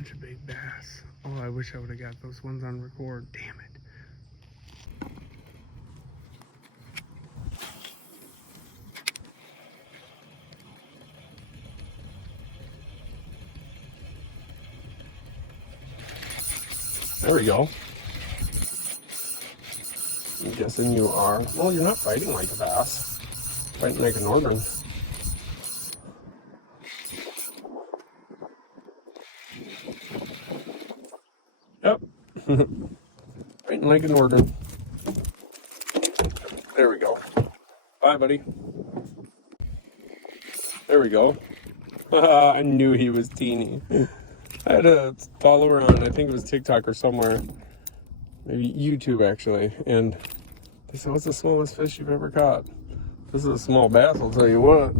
bunch of big bass. Oh, I wish I would have got those ones on record. Damn it. There we go. I'm guessing you are. Well, you're not fighting like a bass. Fighting like a northern. Yep. Fighting like a northern. There we go. Bye, buddy. There we go. I knew he was teeny. I had a follower on, I think it was TikTok or somewhere. Maybe YouTube, actually. And they said, what's the smallest fish you've ever caught? This is a small bass, I'll tell you what.